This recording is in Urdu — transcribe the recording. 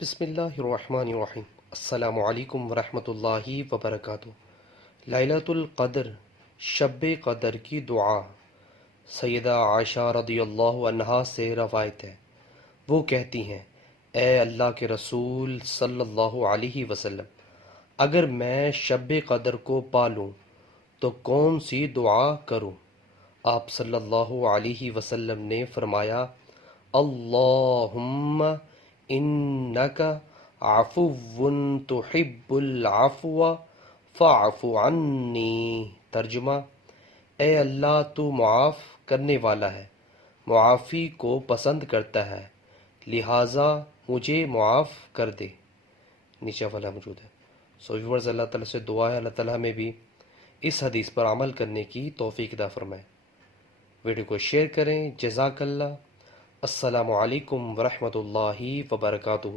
بسم اللہ الرحمن الرحیم۔ السلام علیکم ورحمۃ اللہ وبرکاتہ۔ لیلۃ القدر، شب قدر کی دعا سیدہ عائشہ رضی اللہ عنہا سے روایت ہے۔ وہ کہتی ہیں، اے اللہ کے رسول صلی اللہ علیہ وسلم، اگر میں شب قدر کو پالوں تو کون سی دعا کروں؟ آپ صلی اللہ علیہ وسلم نے فرمایا، اللہم انک عفو تحب العفو فاعف عنی۔ ترجمہ، اے اللہ تو معاف کرنے والا ہے، معافی کو پسند کرتا ہے، لہٰذا مجھے معاف کر دے۔ نیچے والا موجود ہے۔ ویورز، اللہ تعالیٰ سے دعا ہے اللہ تعالیٰ ہمیں بھی اس حدیث پر عمل کرنے کی توفیق عطا فرمائے۔ ویڈیو کو شیئر کریں۔ جزاک اللہ۔ السلام علیکم ورحمۃ اللہ وبرکاتہ۔